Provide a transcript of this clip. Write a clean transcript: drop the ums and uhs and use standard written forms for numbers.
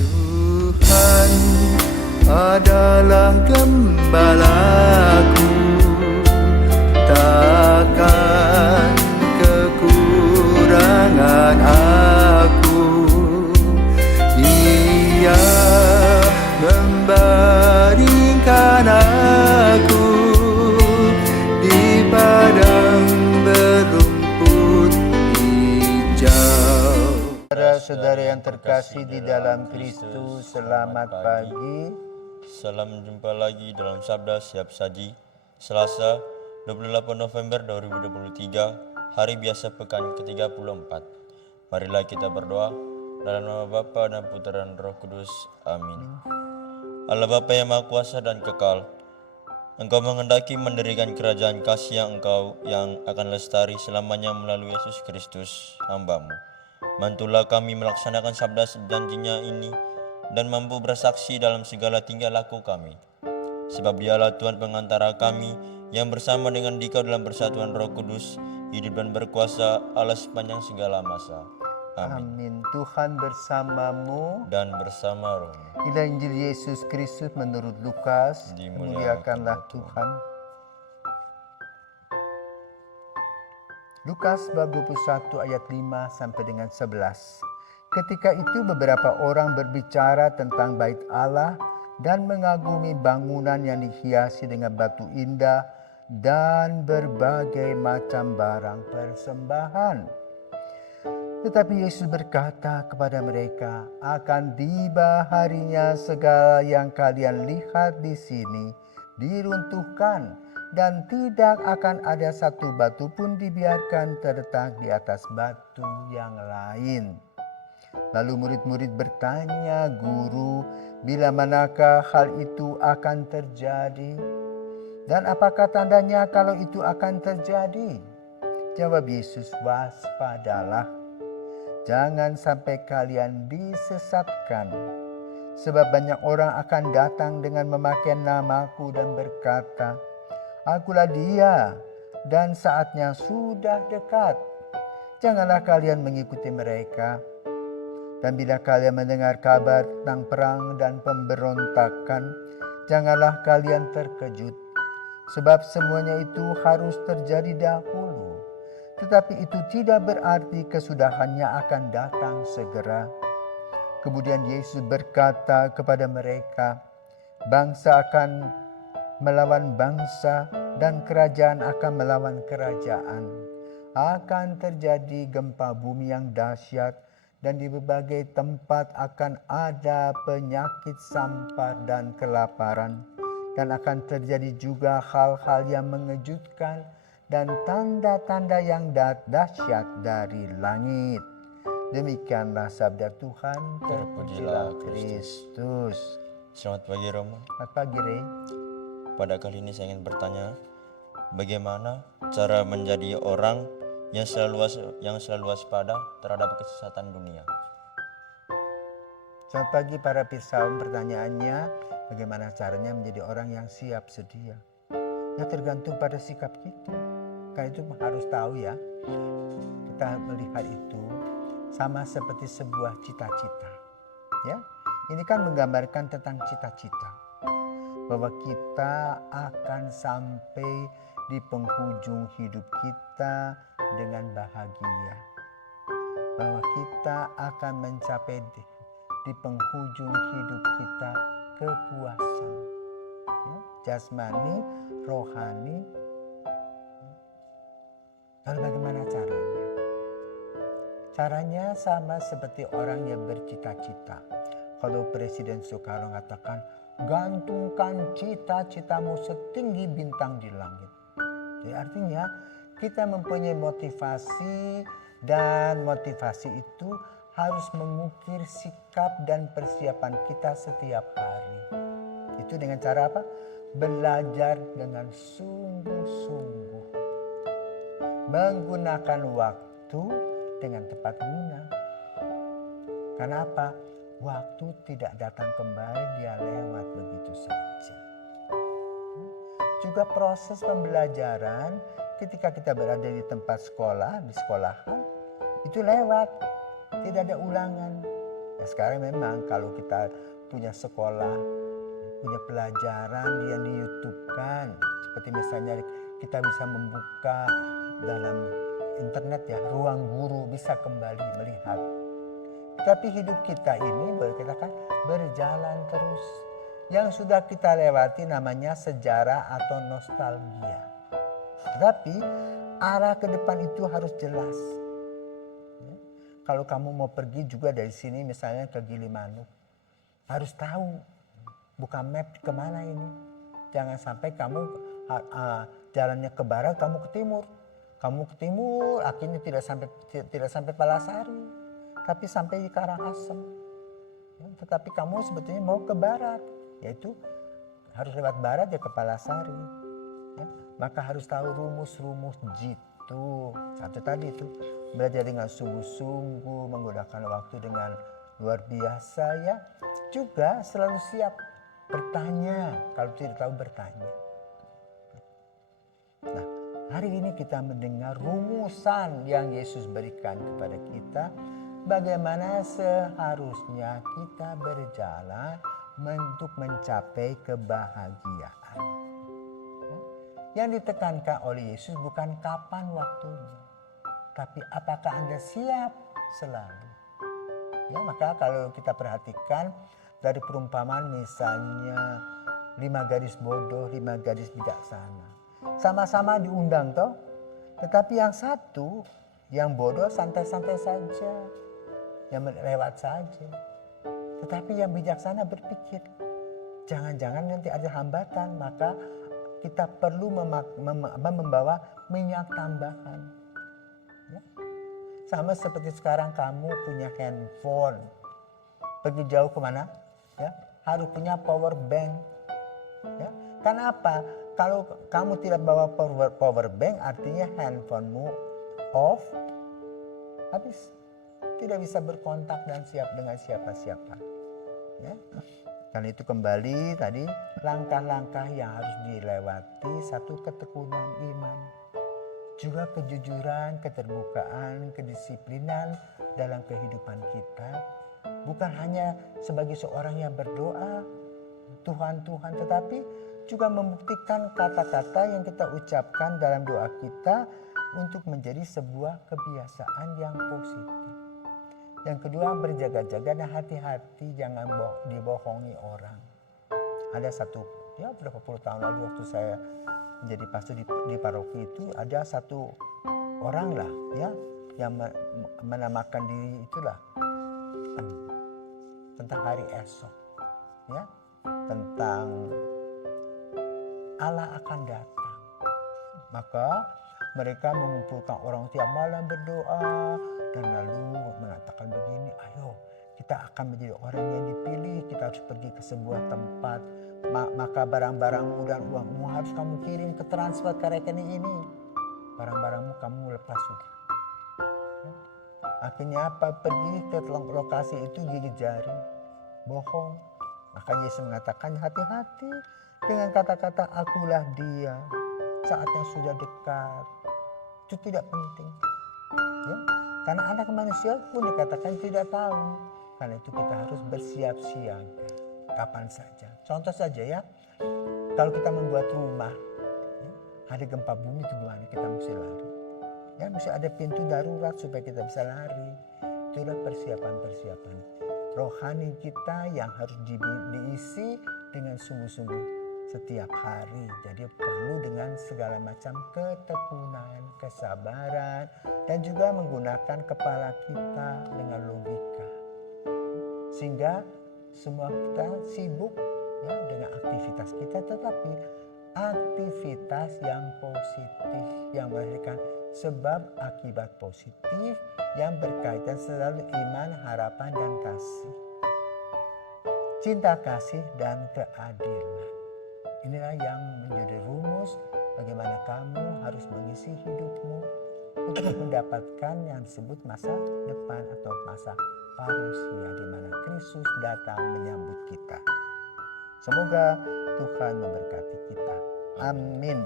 Tuhan adalah gembalaku, takkan kekurangan aku. Ia membaringkan aku di padang berumput hijau. Saudara-saudara yang terkasih di dalam Kristus, selamat pagi. Salam jumpa lagi dalam Sabda Siap Saji, Selasa 28 November 2023, hari biasa pekan ke-34. Marilah kita berdoa dalam nama Bapa dan Putra dan Roh Kudus. Amin. Allah Bapa yang Maha Kuasa dan Kekal, Engkau mengendaki mendirikan kerajaan kasih yang akan lestari selamanya melalui Yesus Kristus, hamba-Mu. Bantulah kami melaksanakan sabda janjinya ini dan mampu bersaksi dalam segala tingkah laku kami. Sebab Dialah Tuhan pengantara kami yang bersama dengan Dikau dalam persatuan Roh Kudus, hidup dan berkuasa Allah sepanjang segala masa. Amin. Amin. Tuhan bersamamu Dan bersama rohmu. Inilah Injil Yesus Kristus menurut Lukas. Dimuliakanlah Dimuliakanlah Tuhan. Lukas bab 21 ayat 5 sampai dengan 11. Ketika itu beberapa orang berbicara tentang bait Allah dan mengagumi bangunan yang dihiasi dengan batu indah dan berbagai macam barang persembahan. Tetapi Yesus berkata kepada mereka, akan tiba harinya segala yang kalian lihat di sini diruntuhkan, dan tidak akan ada satu batu pun dibiarkan terletak di atas batu yang lain. Lalu murid-murid bertanya, Guru, bila manakah hal itu akan terjadi? Dan apakah tandanya kalau itu akan terjadi? Jawab Yesus, waspadalah. Jangan sampai kalian disesatkan. Sebab banyak orang akan datang dengan memakai namaku dan berkata, Akulah dia, dan saatnya sudah dekat. Janganlah kalian mengikuti mereka. Dan bila kalian mendengar kabar tentang perang dan pemberontakan, janganlah kalian terkejut. Sebab semuanya itu harus terjadi dahulu. Tetapi itu tidak berarti kesudahannya akan datang segera. Kemudian Yesus berkata kepada mereka, bangsa akan melawan bangsa dan kerajaan akan melawan kerajaan. Akan terjadi gempa bumi yang dahsyat dan di berbagai tempat akan ada penyakit sampar dan kelaparan. Dan akan terjadi juga hal-hal yang mengejutkan dan tanda-tanda yang dahsyat dari langit. Demikianlah sabda Tuhan. Terpujilah Kristus. Selamat pagi Romo. Selamat pagi Rey. Pada kali ini saya ingin bertanya, bagaimana cara menjadi orang yang selalu waspada terhadap kesesatan dunia? Selamat pagi para pirsawan. Pertanyaannya, bagaimana caranya menjadi orang yang siap sedia? Ya tergantung pada sikap kita. Karena itu harus tahu ya, kita melihat itu sama seperti sebuah cita-cita. Ya, ini kan menggambarkan tentang cita-cita. Bahwa kita akan sampai di penghujung hidup kita dengan bahagia. Bahwa kita akan mencapai di penghujung hidup kita kepuasan. Ya, jasmani, rohani. Lalu bagaimana caranya? Caranya sama seperti orang yang bercita-cita. Kalau Presiden Soekarno mengatakan, gantungkan cita-citamu setinggi bintang di langit. Jadi artinya kita mempunyai motivasi, dan motivasi itu harus mengukir sikap dan persiapan kita setiap hari. Itu dengan cara apa? Belajar dengan sungguh-sungguh. Menggunakan waktu dengan tepat guna. Karena apa? Waktu tidak datang kembali, dia lewat begitu saja. Juga proses pembelajaran ketika kita berada di tempat sekolah, di sekolahan, itu lewat, tidak ada ulangan. Ya, sekarang memang kalau kita punya sekolah, punya pelajaran yang di YouTube-kan, seperti misalnya kita bisa membuka dalam internet ya, ruang guru bisa kembali melihat. Tapi hidup kita ini berkatakan berjalan terus. Yang sudah kita lewati namanya sejarah atau nostalgia. Tapi arah ke depan itu harus jelas. Ya. Kalau kamu mau pergi juga dari sini misalnya ke Gilimanuk, harus tahu buka map kemana ini. Jangan sampai kamu jalannya ke barat, kamu ke timur. Kamu ke timur akhirnya tidak sampai Palasari, tapi sampai di Karangasem. Ya, tetapi kamu sebetulnya mau ke barat, yaitu harus lewat barat ya ke Palasari. Ya, maka harus tahu rumus-rumus jitu. Satu tadi itu belajar dengan sungguh-sungguh, menggunakan waktu dengan luar biasa ya. Juga selalu siap bertanya kalau tidak tahu bertanya. Nah, hari ini kita mendengar rumusan yang Yesus berikan kepada kita. Bagaimana seharusnya kita berjalan untuk mencapai kebahagiaan. Yang ditekankan oleh Yesus bukan kapan waktunya, tapi apakah Anda siap selalu. Ya, maka kalau kita perhatikan dari perumpamaan misalnya 5 gadis bodoh, 5 gadis bijaksana. Sama-sama diundang toh, tetapi yang satu, yang bodoh santai-santai saja, yang lewat saja. Tetapi yang bijaksana berpikir, jangan-jangan nanti ada hambatan, maka kita perlu membawa minyak tambahan. Ya. Sama seperti sekarang kamu punya handphone, pergi jauh kemana? Ya, harus punya power bank. Ya. Karena apa? Kalau kamu tidak bawa power bank, artinya handphonemu off, habis. Tidak bisa berkontak dan siap dengan siapa-siapa. Ya. Karena itu kembali tadi langkah-langkah yang harus dilewati, satu ketekunan iman, juga kejujuran, keterbukaan, kedisiplinan dalam kehidupan kita. Bukan hanya sebagai seorang yang berdoa, Tuhan, tetapi juga membuktikan kata-kata yang kita ucapkan dalam doa kita untuk menjadi sebuah kebiasaan yang positif. Yang kedua, berjaga-jaga dan hati-hati, jangan dibohongi orang. Ada satu, ya berapa puluh tahun lalu waktu saya menjadi pastor di paroki itu, ada satu orang lah ya yang menamakan diri itulah tentang hari esok, ya, tentang Allah akan datang. Maka mereka mengumpulkan orang tiap malam berdoa dan lalu mengatakan begini, ayo kita akan menjadi orang yang dipilih, kita harus pergi ke sebuah tempat, maka barang-barangmu dan uangmu harus kamu kirim ke transfer ke rekening ini, barang-barangmu kamu lepas sudah. Ya. Akhirnya apa? Pergi ke lokasi itu gigit jari, bohong. Maka Yesus mengatakan hati-hati dengan kata-kata akulah dia, saatnya sudah dekat. Itu tidak penting. Ya. Karena anak manusia pun dikatakan tidak tahu. Karena itu kita harus bersiap siaga kapan saja. Contoh saja ya, kalau kita membuat rumah, ya, ada gempa bumi itu gimana kita mesti lari. Ya, mesti ada pintu darurat supaya kita bisa lari. Itulah persiapan-persiapan rohani kita yang harus diisi dengan sungguh-sungguh setiap hari. Jadi perlu dengan segala macam ketekunan, kesabaran, dan juga menggunakan kepala kita dengan logika. Sehingga semua kita sibuk ya dengan aktivitas kita, tetapi aktivitas yang positif yang melahirkan sebab akibat positif yang berkaitan selalu iman, harapan, dan kasih. Cinta kasih dan keadilan. Inilah yang menjadi rumus bagaimana kamu harus mengisi hidupmu untuk mendapatkan yang disebut masa depan atau masa parusia di mana Kristus datang menyambut kita. Semoga Tuhan memberkati kita. Amin.